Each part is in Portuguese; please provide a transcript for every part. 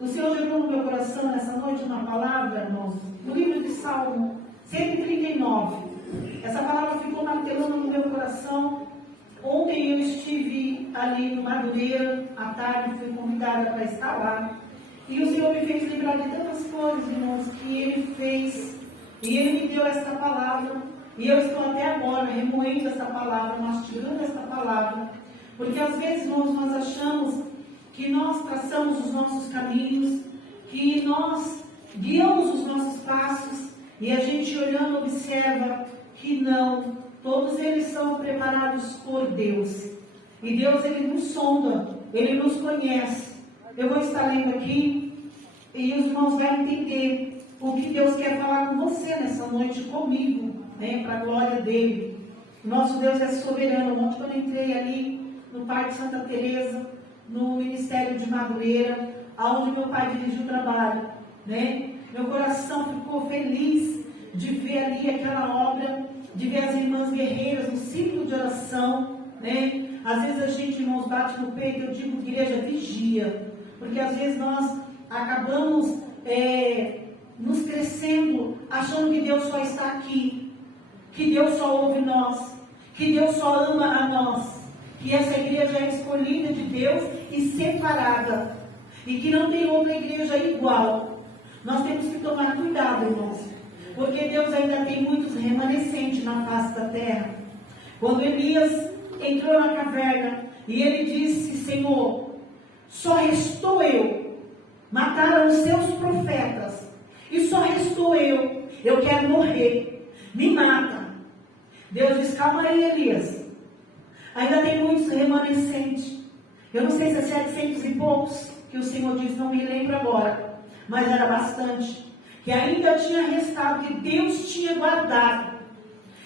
O Senhor gerou no meu coração nessa noite uma palavra, irmãos, no livro de Salmo 139. Essa palavra ficou martelando no meu coração. Ontem eu estive ali no Madureira, à tarde fui convidada para estar lá. E o Senhor me fez lembrar de tantas coisas, irmãos, que Ele fez. E Ele me deu esta palavra. E eu estou até agora remoendo essa palavra, mastigando essa palavra. Porque às vezes, irmãos, nós achamos que nós traçamos os nossos caminhos, que nós guiamos os nossos passos, e a gente olhando observa que não, todos eles são preparados por Deus. E Deus, Ele nos sonda, Ele nos conhece. Eu vou estar lendo aqui, e os irmãos vão entender o que Deus quer falar com você nessa noite, comigo, né, para a glória dEle. Nosso Deus é soberano. Ontem quando eu entrei ali no Parque Santa Teresa, no Ministério de Madureira, aonde meu pai dirigiu o trabalho, né? Meu coração ficou feliz de ver ali aquela obra, de ver as irmãs guerreiras no círculo de oração, né? Às vezes a gente, irmãos, bate no peito, eu digo, igreja, vigia, porque às vezes nós acabamos nos crescendo, achando que Deus só está aqui, que Deus só ouve nós, que Deus só ama a nós, que essa igreja é escolhida de Deus e separada, e que não tem outra igreja igual. Nós temos que tomar cuidado, irmãos, porque Deus ainda tem muitos remanescentes na face da terra. Quando Elias entrou na caverna e ele disse: Senhor, só restou eu, mataram os seus profetas, e só restou eu quero morrer, me mata. Deus disse: calma aí, Elias, ainda tem muitos remanescentes. Eu não sei se é 700 e poucos, que o Senhor diz, não me lembro agora, mas era bastante, que ainda tinha restado, que Deus tinha guardado.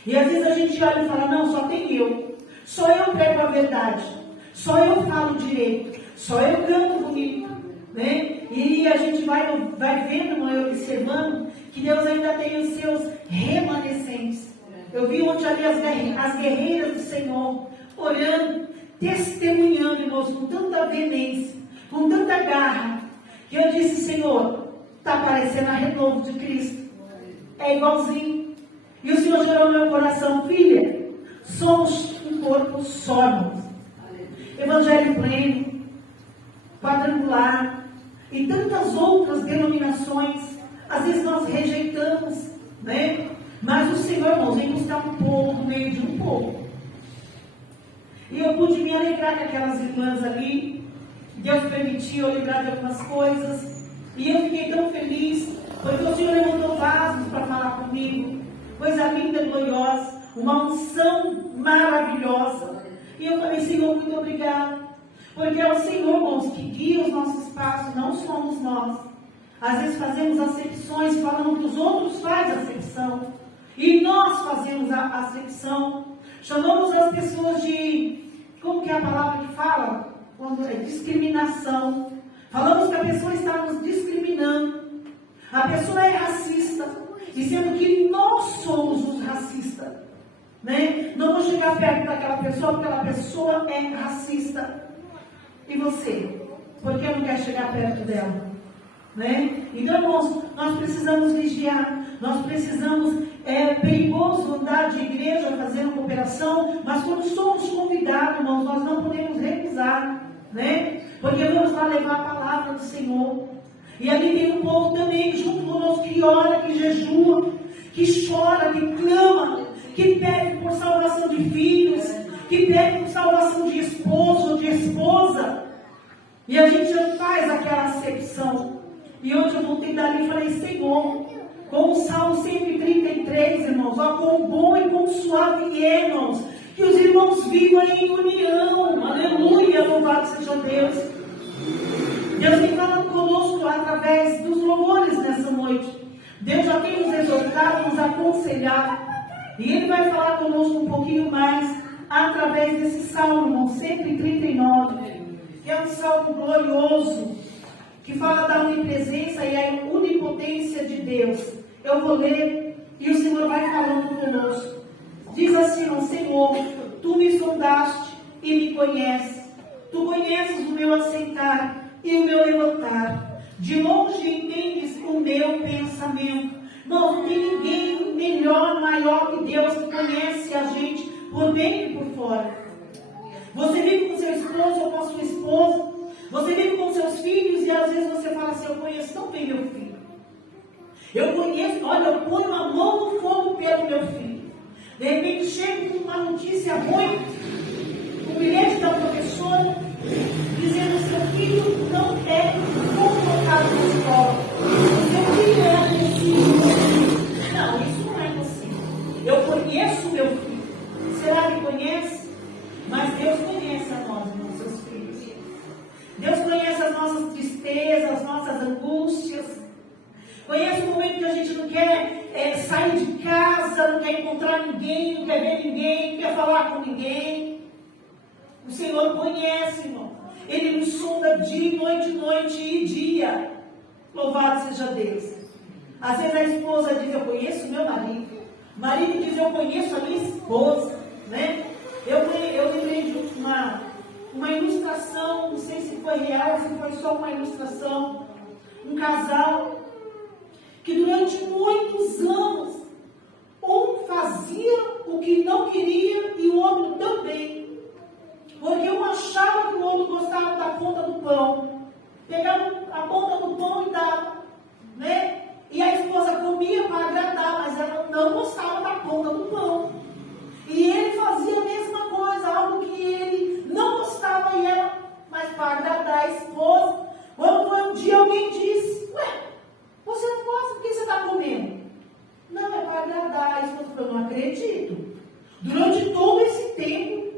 E às vezes a gente olha e fala: não, só tem eu, só eu prego a verdade, só eu falo direito, só eu canto bonito, né? E a gente vai vendo, vai observando que Deus ainda tem os seus remanescentes. Eu vi ontem ali as guerreiras do Senhor orando, testemunhando, irmãos, com tanta veemência, com tanta garra, que eu disse: Senhor, está parecendo a renovo de Cristo, é igualzinho. E o Senhor gerou no meu coração: filha, somos um corpo só, irmãos. Evangelho pleno, quadrangular e tantas outras denominações, às vezes nós rejeitamos, né? Mas o Senhor, irmãos, vem buscar um povo no meio de um povo. E eu pude me alegrar com aquelas irmãs ali. Deus permitiu eu lembrar de algumas coisas. E eu fiquei tão feliz, porque o Senhor levantou vasos para falar comigo. Coisa linda, gloriosa, uma unção maravilhosa. E eu falei: Senhor, muito obrigada. Porque é o Senhor, irmãos, que guia os nossos passos, não somos nós. Às vezes fazemos acepções, falando que os outros fazem acepção. E nós fazemos a acepção. Chamamos as pessoas de, como que é a palavra que fala? Quando é discriminação. Falamos que a pessoa está nos discriminando. A pessoa é racista. E sendo que nós somos os racistas, né? Não vou chegar perto daquela pessoa porque aquela pessoa é racista. E você? Por que não quer chegar perto dela? Né? Então, irmãos, nós precisamos vigiar. Nós precisamos, é perigoso andar de igreja fazendo cooperação, mas quando somos convidados, irmãos, nós não podemos recusar, né? Porque vamos lá levar a palavra do Senhor. E ali tem um povo também junto conosco que ora, que jejua, que chora, que clama, que pede por salvação de filhos, que pede por salvação de esposo ou de esposa. E a gente já faz aquela acepção. E hoje eu voltei dali e falei: Senhor, com o Salmo 133, irmãos, ó, quão bom e quão suave é, irmãos, que os irmãos vivam em união. Aleluia, louvado seja Deus. Deus tem falado conosco através dos louvores nessa noite. Deus já tem nos exortado, nos aconselhado. E Ele vai falar conosco um pouquinho mais através desse Salmo 139, que é um salmo glorioso, que fala da onipresença e a onipotência de Deus. Eu vou ler e o Senhor vai falando conosco. Diz assim: ó Senhor, Tu me sondaste e me conheces. Tu conheces o meu assentar e o meu levantar. De longe entendes o meu pensamento. Irmãos, não tem ninguém melhor, maior que Deus, que conhece a gente por dentro e por fora. Você vive com seu esposo ou com a sua esposa. Você vive com seus filhos e às vezes você fala assim, eu conheço tão bem meu filho. Eu conheço, olha, eu ponho a mão no fogo pelo meu filho. De repente chega com uma notícia ruim, o bilhete da professora, dizendo que seu filho não é convocado na escola. Seu filho é agressivo. Não, isso não é possível. Eu conheço meu filho. Será que conhece? Mas Deus conhece a nós, nossos filhos. Deus conhece as nossas tristezas, as nossas angústias. Conhece o momento que a gente não quer sair de casa, não quer encontrar ninguém, não quer ver ninguém, não quer falar com ninguém. O Senhor conhece, irmão. Ele nos sonda dia, noite e dia. Louvado seja Deus. Às vezes a esposa diz, eu conheço meu marido. O marido diz, eu conheço a minha esposa. Né? Eu lembrei de uma ilustração, não sei se foi real, se foi só uma ilustração. Um casal que durante muitos anos, um fazia o que não queria e o outro também. Porque um achava que o outro gostava da ponta do pão. Pegava a ponta do pão e dava. Né? E a esposa comia para agradar, mas ela não gostava da ponta do pão. E ele fazia a mesma coisa, algo que ele não gostava e ela, mas para agradar a esposa. Quando foi um dia alguém disse, ué, você não gosta, por que você está comendo? Não, é para agradar. A esposa falou, não acredito. Durante todo esse tempo,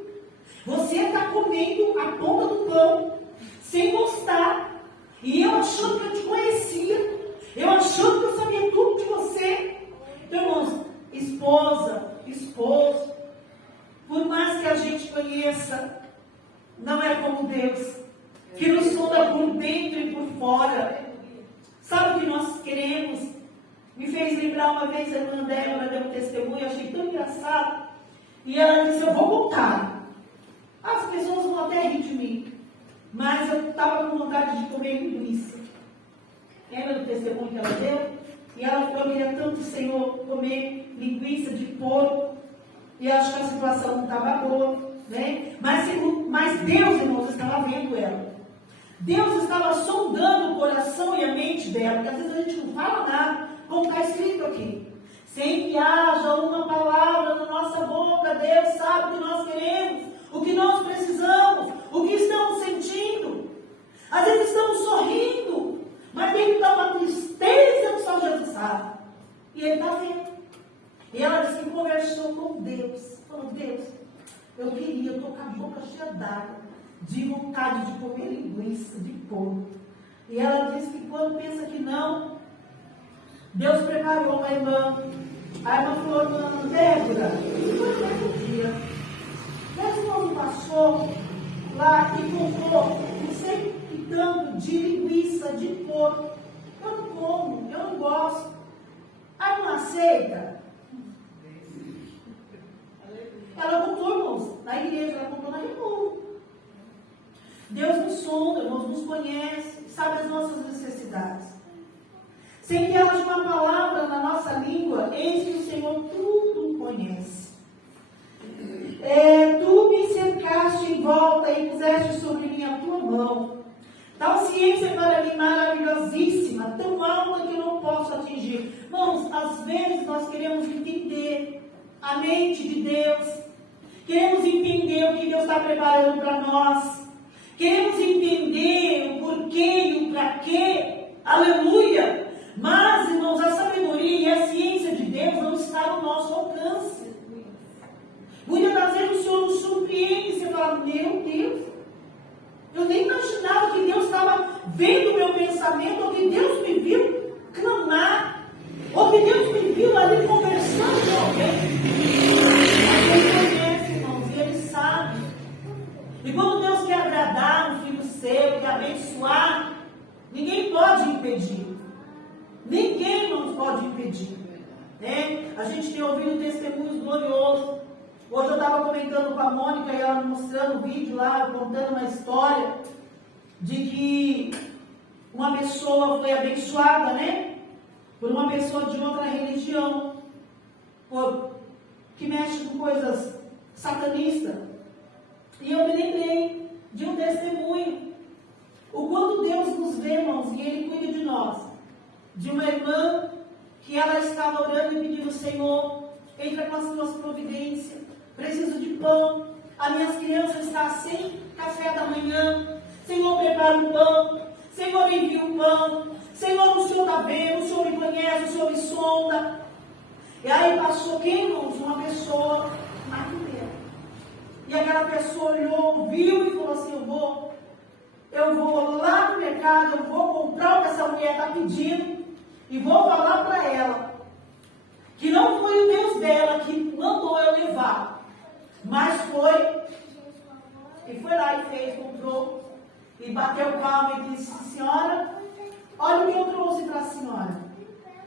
você está comendo a ponta do pão, sem gostar. E eu achando que eu te conhecia, eu achando que eu sabia tudo de você. Então, irmãos, esposo, por mais que a gente conheça, não é como Deus, que nos sonda por dentro e por fora. Sabe o que nós queremos? Me fez lembrar uma vez a irmã dela, ela deu um testemunho, achei tão engraçado. E ela disse, eu vou contar. As pessoas vão até rir de mim, mas eu estava com vontade de comer linguiça. Lembra do testemunho que ela deu? E ela falou, eu queria tanto, Senhor, comer linguiça de porco. E acho que a situação não estava boa, né? Mas Deus, irmãos, estava vendo ela. Deus estava sondando o coração e a mente dela, porque às vezes a gente não fala nada, como está escrito aqui. Sem que haja uma palavra na nossa boca, Deus sabe o que nós queremos, o que nós precisamos, o que estamos sentindo. Às vezes estamos sorrindo, mas dentro está uma tristeza que só Jesus sabe. E Ele está vendo. E ela disse que conversou com Deus. Falou, Deus, eu estou com a boca cheia d'água, de vontade de comer linguiça de porco. E ela disse que quando pensa que não, Deus preparou uma irmã. A irmã falou, irmã Débora, foi o mesmo dia. Deus não passou lá e comprou não sei que tanto de linguiça de porco. Eu não como, eu não gosto. A irmã aceita? Ela contou, irmãos, na igreja, ela contou na reunião. Deus nos sonda, irmãos, nos conhece, sabe as nossas necessidades. Sem que haja uma palavra na nossa língua, eis que o Senhor tudo conhece. Tu me cercaste em volta e puseste sobre mim a tua mão. Tal ciência para mim maravilhosíssima, tão alta que eu não posso atingir. Irmãos, às vezes nós queremos entender a mente de Deus, queremos entender o que Deus está preparando para nós, queremos entender o porquê e o para quê, aleluia, mas, irmãos, a sabedoria e a ciência de Deus não está no nosso alcance. Muitas das vezes o Senhor nos surpreende e você fala, meu Deus, eu nem imaginava que Deus estava vendo o meu pensamento, ou que Deus me viu clamar, ou que Deus me viu ali conversando com alguém. Mas Ele conhece, irmãos, e Ele sabe. E quando Deus quer agradar um filho seu, quer abençoar, ninguém pode impedir. Ninguém nos pode impedir. Né? A gente tem ouvido testemunhos gloriosos. Hoje eu estava comentando com a Mônica e ela me mostrando um vídeo lá, contando uma história de que uma pessoa foi abençoada, né? Por uma pessoa de outra religião, que mexe com coisas satanistas. E eu me lembrei de um testemunho. O quanto Deus nos vê, irmãos, e Ele cuida de nós. De uma irmã que ela estava orando e pedindo: Senhor, entra com as tuas providências, preciso de pão, as minhas crianças estão sem café da manhã, Senhor, prepara o pão, Senhor, envia o pão, Senhor, o Senhor está vendo, o Senhor me conhece, o Senhor me sonda. E aí passou quem, irmãos? Uma pessoa marqueteira. E aquela pessoa olhou, viu e falou assim: eu vou lá no mercado, eu vou comprar o que essa mulher está pedindo e vou falar para ela que não foi o Deus dela que mandou eu levar, mas foi. E foi lá e fez, comprou e bateu palma e disse: senhora, olha o que eu trouxe para a senhora.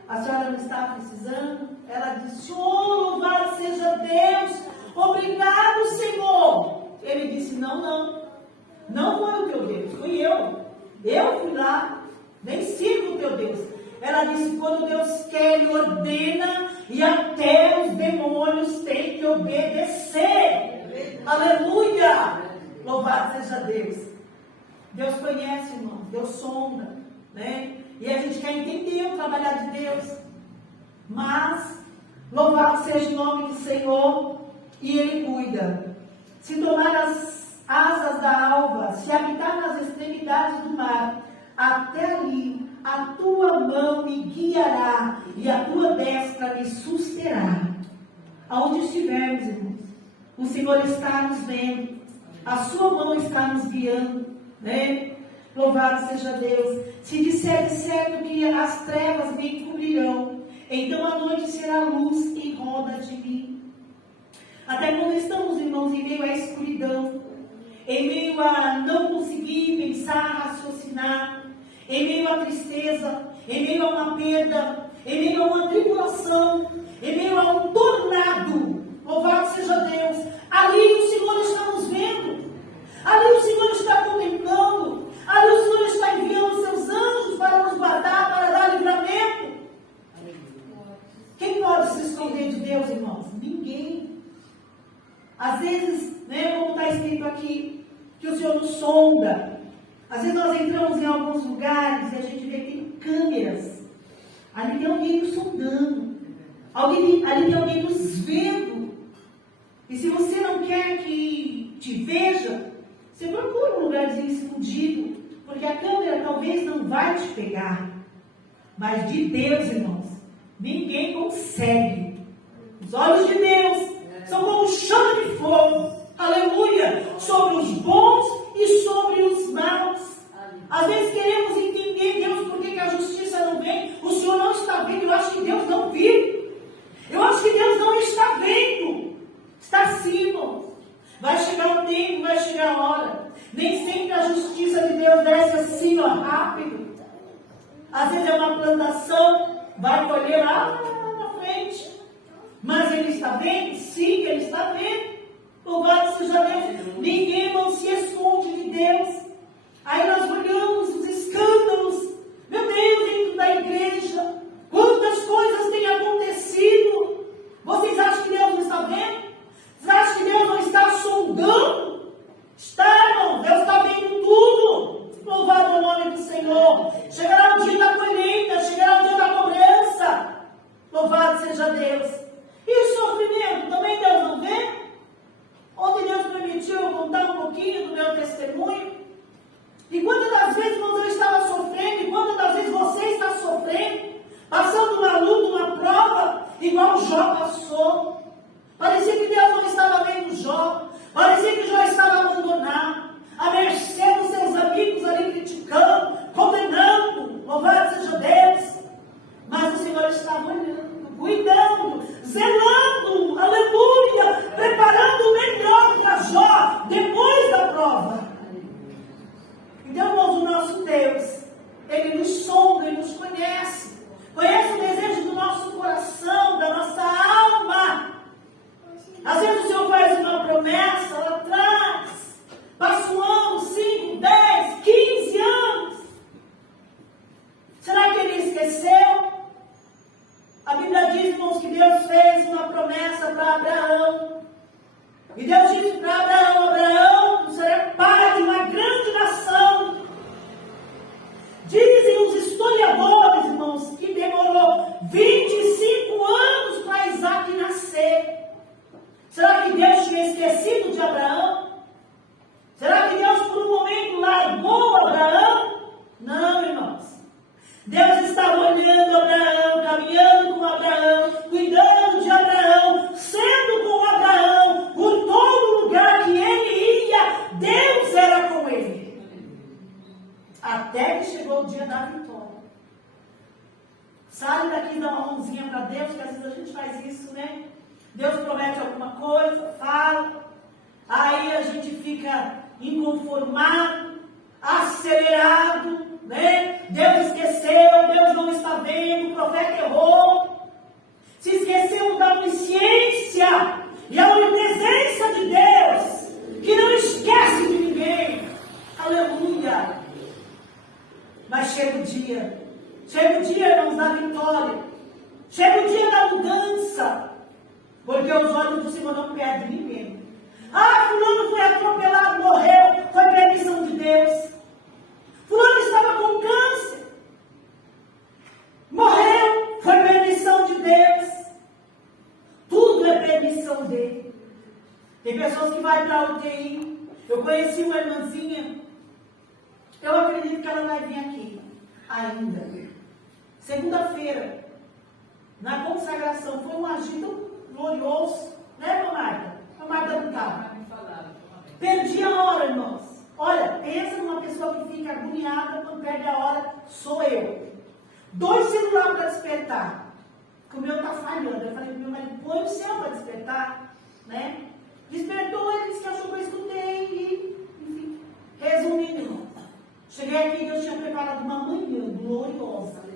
A senhora não está precisando? Ela disse: oh, louvado seja Deus, obrigado, Senhor. Ele disse: não foi o teu Deus, fui eu. Eu fui lá, nem sirvo o teu Deus. Ela disse: quando Deus quer, Ele ordena, e até os demônios têm que obedecer. Aleluia! Louvado seja Deus. Deus conhece, irmão, Deus sonda, né? E a gente quer entender o trabalhar de Deus. Mas, louvado seja o nome do Senhor, e Ele cuida. Se tomar as asas da alva, se habitar nas extremidades do mar, até ali a tua mão me guiará, e a tua destra me susterá. Aonde estivermos, irmãos, o Senhor está nos vendo, a sua mão está nos guiando, né? Louvado seja Deus. Se disser de certo que as trevas me encobrirão, então a noite será luz em roda de mim. Até quando estamos, irmãos, em meio à escuridão, em meio a não conseguir pensar, raciocinar, em meio à tristeza, em meio a uma perda, em meio a uma tribulação, em meio a um tornado, louvado seja Deus, ali o Senhor está nos vendo, ali o Senhor está contemplando, ali o Senhor está enviando seus anjos para nos guardar, para dar livramento. Quem pode se esconder de Deus, irmãos? Ninguém. Às vezes, né, como está escrito aqui, que o Senhor nos sonda. Às vezes nós entramos em alguns lugares e a gente vê que tem câmeras. Ali tem alguém nos sondando. Ali tem alguém nos vendo. E se você não quer que te veja, você procura um lugarzinho escondido, porque a câmera talvez não vai te pegar. Mas de Deus, irmãos, ninguém consegue. Os olhos de Deus são como chama de fogo, aleluia, sobre os bons e sobre os maus. Às vezes queremos entender, Deus, por que a justiça não vem? O Senhor não está vendo. Eu acho que Deus não viu. Eu acho que Deus não está vendo. Está sim, irmãos. Vai chegar o tempo, vai chegar a hora. Nem sempre a justiça de Deus desce assim, ó, rápido. Às vezes é uma plantação, vai colher lá na frente. Mas Ele está vendo? Sim, Ele está vendo. Louvado seja Deus. Ninguém não se esconde de Deus. Aí nós olhamos os escândalos. Meu Deus, dentro da igreja. Quantas coisas têm acontecido. Vocês acham que Deus não está vendo? Vocês acham que Deus não está sondando? Está, irmão. Deus está vendo tudo. Louvado é o nome do Senhor. Chegará o dia da colheita. Chegará o dia da cobrança. Louvado seja Deus. E o sofrimento? Também Deus não vê? Ontem Deus permitiu eu contar um pouquinho do meu testemunho. E quantas das vezes, irmãos, eu estava sofrendo, e quantas das vezes você está sofrendo, passando uma luta, uma prova, igual Jó passou. Parecia que Deus não estava vendo Jó. Parecia que Jó estava abandonado, à mercê dos seus amigos ali criticando, condenando. Louvado seja Deus. Mas o Senhor estava olhando, cuidando, zelando, aleluia, preparando o melhor para Jó depois da prova. esqueceu? A Bíblia diz, irmãos, que Deus fez uma promessa para Abraão. E Deus disse para Abraão: Abraão, tu serás pai de uma grande nação. Dizem os historiadores, irmãos, que demorou 25 anos para Isaac nascer. Será que Deus tinha esquecido de Abraão? Será que Deus por um momento largou Abraão? Não, irmãos. Deus estava olhando Abraão, caminhando com Abraão, cuidando de Abraão, sendo com Abraão, por todo lugar que ele ia, Deus era com ele. Até que chegou o dia da vitória. Sai daqui e dá uma mãozinha para Deus, que às vezes a gente faz isso, né? Deus promete alguma coisa, fala, aí a gente fica inconformado, acelerado, né? Deus esqueceu, Deus não está vendo, o profeta errou, se esqueceu da onisciência e a onipresença de Deus, que não esquece de ninguém. Aleluia! Mas chega o dia, irmãos, da vitória, chega o dia da mudança, porque os olhos do Senhor não perdem ninguém. Ah, fulano foi atropelado, morreu, foi permissão de Deus. Fulano estava com câncer, morreu, foi permissão de Deus. Tudo é permissão dele. Tem pessoas que vão para a UTI. Eu conheci uma irmãzinha, eu acredito que ela vai vir aqui ainda. Segunda-feira, na consagração, foi um agito glorioso, né, irmã Marta? A Marta não estava. Perdi a hora, irmãos. Olha, pensa numa pessoa que fica agoniada quando perde a hora, sou eu. 2 celulares para despertar. O meu está falhando. Eu falei para meu marido, põe o seu para despertar, né? Despertou, ele disse que achou que eu escutei e, enfim, resumindo, irmão. Cheguei aqui e Deus tinha preparado uma manhã gloriosa.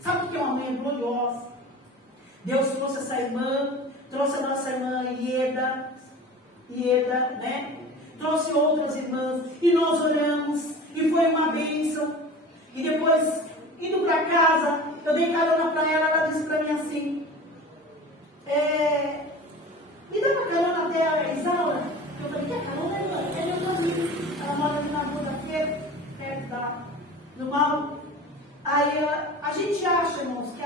Sabe o que é uma manhã gloriosa? Deus trouxe essa irmã, trouxe a nossa irmã Ieda, né? Trouxe outras irmãs, e nós oramos, e foi uma bênção. E depois, indo para casa, eu dei carona para ela disse para mim assim, me dá uma carona até a Isaura? Eu falei, que carona é meu caminho. Ela mora ali na rua da feira, perto do mal. Aí a gente acha, irmãos, que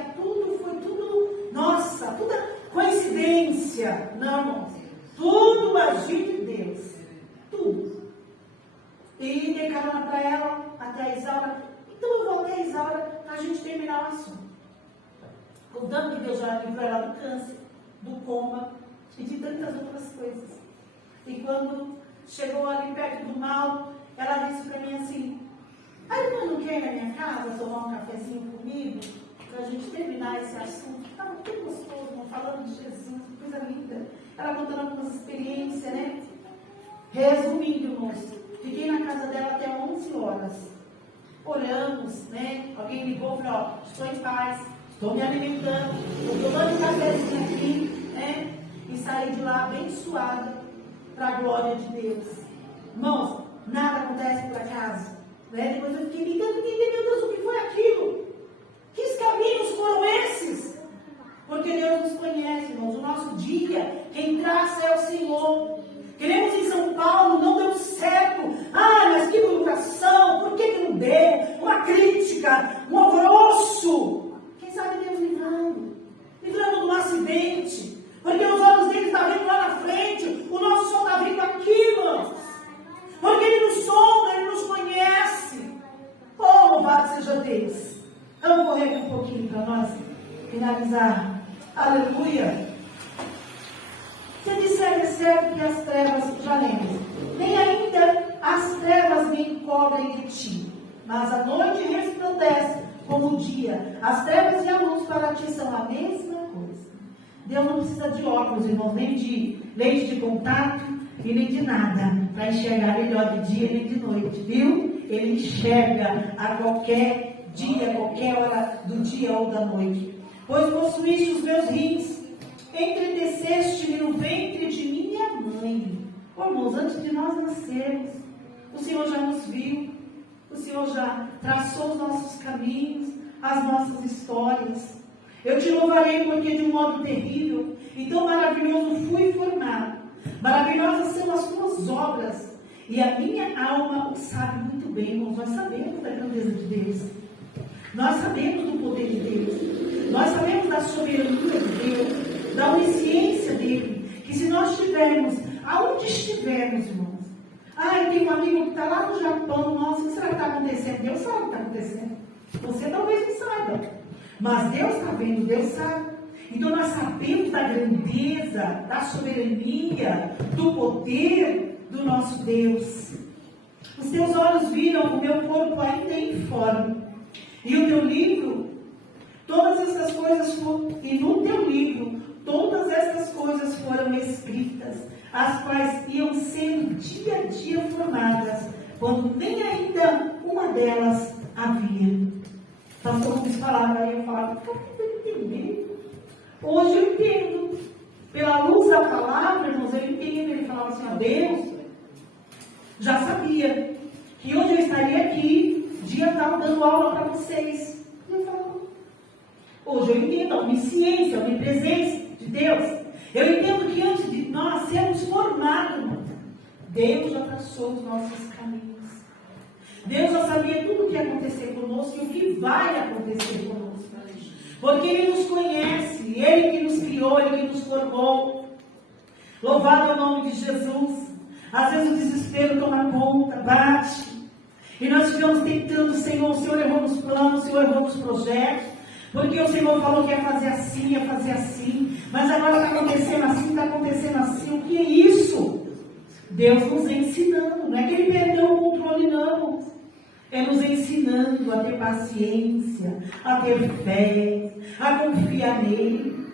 foi tudo, nossa, tudo coincidência. Não, irmãos, tudo agir de Deus. Tudo. E dei carona para ela, até a Isaura. Então eu voltei a Isaura para a gente terminar o assunto. Contando que Deus já livrou ela do câncer, do coma e de tantas outras coisas. E quando chegou ali perto do mal, ela disse para mim assim, a irmã não quer ir na minha casa tomar um cafezinho comigo? Para a gente terminar esse assunto. Estava tão gostoso, irmão, falando de Jesus, coisa linda. Ela contando algumas experiências, né? Resumindo, irmãos, fiquei na casa dela até 11 horas. Oramos, né? Alguém ligou e falou, ó, estou em paz, estou me alimentando, estou tomando um cafezinho aqui, né? E saí de lá abençoada para a glória de Deus. Irmãos, nada acontece por acaso. Né? Depois eu fiquei tentando entender, meu Deus, o que foi aquilo? Que caminhos foram esses? Porque Deus nos conhece, irmãos. O nosso dia, quem traça é o Senhor. Queremos em São Paulo, não deu certo. Ah, mas que murmuração, por que não deu? Uma crítica, um alvoroço. Quem sabe Deus livrando de um acidente. Porque os olhos dele estão vindo lá na frente, o nosso sol está vindo aqui, irmãos. Porque ele nos sonda, ele nos conhece. Oh, louvado seja Deus. Vamos correr aqui um pouquinho para nós finalizar. Aleluia. Se disser é certo que as trevas, já lembro, nem ainda as trevas me encobrem de ti, mas a noite resplandece como o dia. As trevas e a luz para ti são a mesma coisa. Deus não precisa de óculos, irmãos, nem de lente de contato e nem de nada para enxergar melhor de dia nem de noite, viu? Ele enxerga a qualquer dia, qualquer hora do dia ou da noite. Pois possuíste os meus rins, entreteceste-me no ventre de minha mãe. Oh, irmãos, antes de nós nascermos, o Senhor já nos viu, o Senhor já traçou os nossos caminhos, as nossas histórias. Eu te louvarei porque de um modo terrível e tão maravilhoso fui formado. Maravilhosas são as tuas obras. E a minha alma o sabe muito bem, irmãos. Nós sabemos da grandeza de Deus. Nós sabemos do poder de Deus. Nós sabemos da soberania de Deus, da onisciência dele. Que se nós estivermos, aonde estivermos, irmãos. Eu tenho um amigo que está lá no Japão. Nossa, o que será que está acontecendo? Deus sabe o que está acontecendo. Você talvez não saiba. Mas Deus está vendo, Deus sabe. Então nós sabemos da grandeza, da soberania, do poder do nosso Deus. Os teus olhos viram o meu corpo ainda informe. E o teu livro, todas essas coisas foram, e no teu livro, todas essas coisas foram escritas, as quais iam sendo dia a dia formadas, quando nem ainda uma delas havia. Pastor Luiz falava, aí eu falava, eu entendi. Hoje eu entendo. Pela luz da palavra, irmãos, eu entendo. Ele falava assim, Deus já sabia que hoje eu estaria aqui, dia tal, dando aula para vocês. E eu falava, hoje eu entendo a onisciência, a onipresença de Deus. Eu entendo que antes de nós sermos formados, Deus já traçou os nossos caminhos. Deus já sabia tudo o que ia acontecer conosco e o que vai acontecer conosco. Porque Ele nos conhece, Ele que nos criou, Ele que nos formou. Louvado é o nome de Jesus. Às vezes o desespero toma conta, bate. E nós ficamos tentando, Senhor, o Senhor errou nos planos, o Senhor errou nos projetos. Porque o Senhor falou que ia fazer assim, ia fazer assim. Mas agora está acontecendo assim, está acontecendo assim. O que é isso? Deus nos ensinando. Não é que Ele perdeu o controle, não. É nos ensinando a ter paciência, a ter fé, a confiar nele.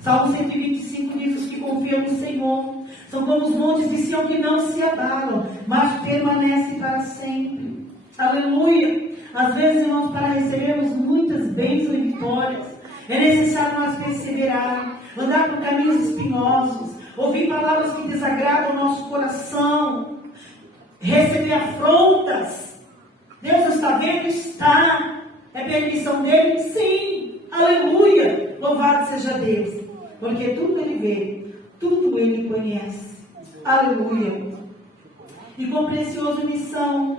Salmo 125 diz: os que confiam no Senhor são como os montes de Sião que não se abalam, mas permanecem para sempre. Aleluia! Às vezes, irmãos, para recebermos muitas bênçãos e vitórias, é necessário nós perseverar, andar por caminhos espinhosos, ouvir palavras que desagradam o nosso coração, receber afrontas. Deus está vendo? Está. É permissão dele? Sim. Aleluia. Louvado seja Deus. Porque tudo ele vê, tudo ele conhece. Aleluia. E quão precioso me são,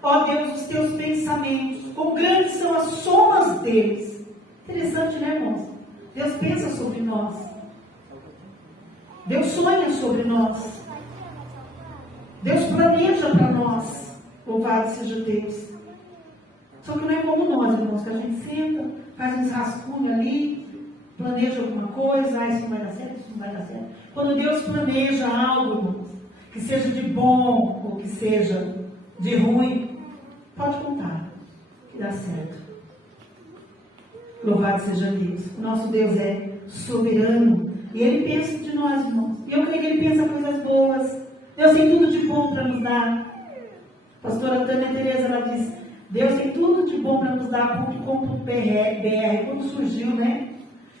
ó Deus, os teus pensamentos. Quão grandes são as somas deles. Interessante, né, irmãos? Deus pensa sobre nós. Deus sonha sobre nós. Deus planeja para nós. Louvado seja Deus. Só que não é como nós, irmãos, que a gente senta, faz uns rascunhos ali, planeja alguma coisa, isso não vai dar certo, isso não vai dar certo. Quando Deus planeja algo, irmãos, que seja de bom ou que seja de ruim, pode contar, que dá certo. Louvado seja Deus. O nosso Deus é soberano e Ele pensa de nós, irmãos. E eu creio que Ele pensa coisas boas. Deus tem tudo de bom para nos dar. A pastora Tânia Tereza, ela diz: Deus tem tudo de bom para nos dar, .com.br, quando surgiu, né?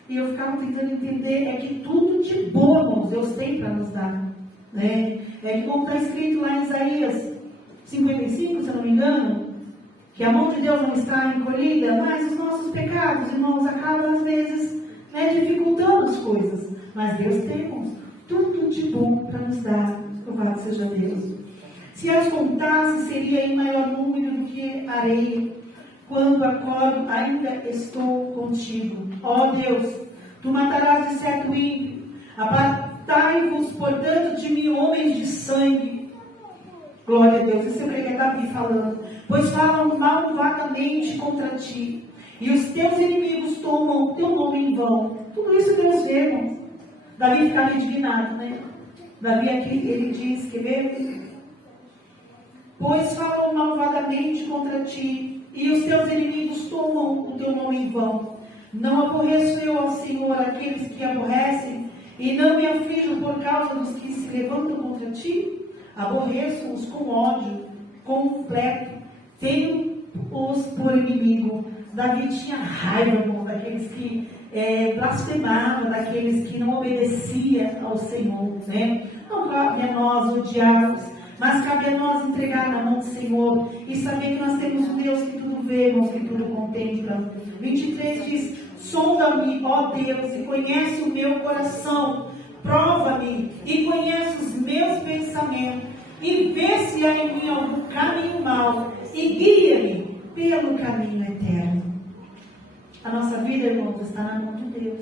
E eu ficava tentando entender, é que tudo de bom, irmãos, Deus tem para nos dar, né? É que como está escrito lá em Isaías 55, se eu não me engano, que a mão de Deus não está encolhida, mas os nossos pecados, irmãos, acabam às vezes, né, dificultando as coisas. Mas Deus tem, irmãos, tudo de bom para nos dar. Louvado seja Deus. Se as contasse, seria em maior número do que areia. Quando acordo, ainda estou contigo. Ó Deus, tu matarás de certo ímpio. Apartai-vos, portanto, de mim, homens de sangue. Glória a Deus. Isso é Davi falando. Pois falam malvadamente contra ti. E os teus inimigos tomam o teu nome em vão. Tudo isso Deus vê, irmãos. Davi ficava indignado, né? Davi aqui, ele diz, quer ver? Pois falam malvadamente contra ti, e os teus inimigos tomam o teu nome em vão. Não aborreço eu ao Senhor aqueles que aborrecem, e não me aflijo por causa dos que se levantam contra ti? Aborreço-os com ódio completo, tenho-os por inimigo. Davi tinha raiva, irmão, daqueles que blasfemavam, daqueles que não obedeciam ao Senhor, né? Não cabe a nós odiarmos, mas cabe a nós entregar na mão do Senhor e saber que nós temos um Deus que tudo vê, irmãos, que tudo contempla. 23 diz: sonda-me, ó Deus, e conhece o meu coração, prova-me e conhece os meus pensamentos, e vê se há em mim algum caminho mau, e guia-me pelo caminho eterno. A nossa vida, irmãos, está na mão de Deus.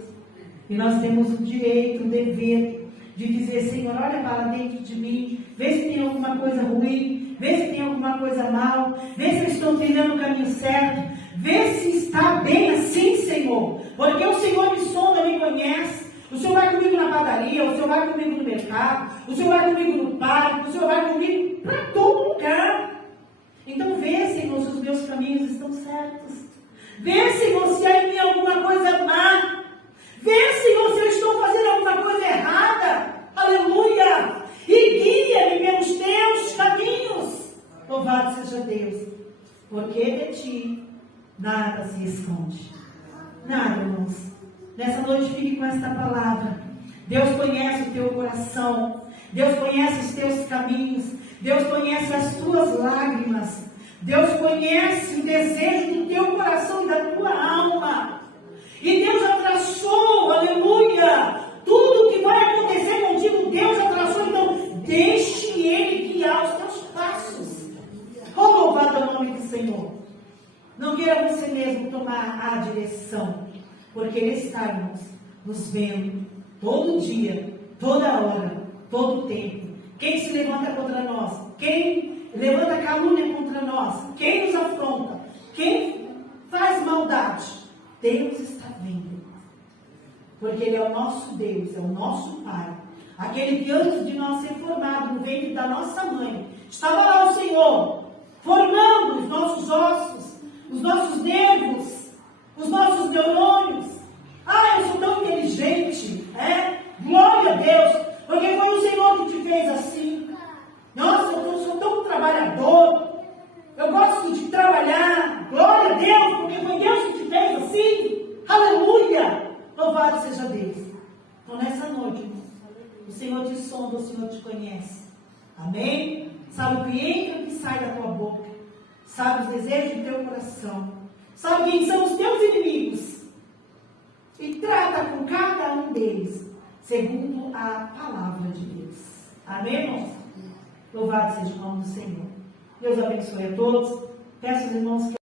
E nós temos o direito, o dever de dizer: Senhor, olha para dentro de mim, vê se tem alguma coisa ruim, vê se tem alguma coisa mal, vê se eu estou trilhando o caminho certo, vê se está bem assim, Senhor. Porque o Senhor me sonda, me conhece. O Senhor vai comigo na padaria, o Senhor vai comigo no mercado, o Senhor vai comigo no parque, o Senhor vai comigo para todo lugar. Então vê, Senhor, se os meus caminhos estão certos. Vê, Senhor, se há em mim alguma coisa má. Vê, Senhor, se eu estou fazendo alguma coisa errada. Aleluia! E guia-me pelos teus caminhos. Louvado seja Deus. Porque de ti nada se esconde. Nada, irmãos. Nessa noite fique com esta palavra. Deus conhece o teu coração. Deus conhece os teus caminhos. Deus conhece as tuas lágrimas. Deus conhece o desejo do teu coração e da tua alma. E Deus já traçou, aleluia, tudo o que vai acontecer contigo, Deus já traçou. Então, deixe Ele guiar os teus passos. Oh, louvado é o nome do Senhor. Não queira você mesmo tomar a direção, porque Ele está, irmãos, nos vendo todo dia, toda hora, todo tempo. Quem se levanta contra nós? Quem levanta calúnia contra nós? Quem nos afronta? Quem faz maldade? Deus está vendo. Porque Ele é o nosso Deus, é o nosso Pai. Aquele que antes de nós ser formado no ventre da nossa mãe, estava lá o Senhor, formando os nossos ossos, os nossos nervos, os nossos neurônios. Ah, eu sou tão inteligente, glória a Deus, porque foi o Senhor que te fez assim. Nossa, eu sou tão trabalhador, eu gosto de trabalhar, glória a Deus, porque foi Deus que te fez assim. Aleluia, louvado seja Deus. Então nessa noite, irmão, o Senhor te sonda, o Senhor te conhece. Amém? Sabe o que entra e o que sai da tua boca. Sabe os desejos do teu coração. Sabe quem são os teus inimigos. E trata com cada um deles, segundo a palavra de Deus. Amém, irmãos? Louvado seja o nome do Senhor. Deus abençoe a todos. Peço aos irmãos que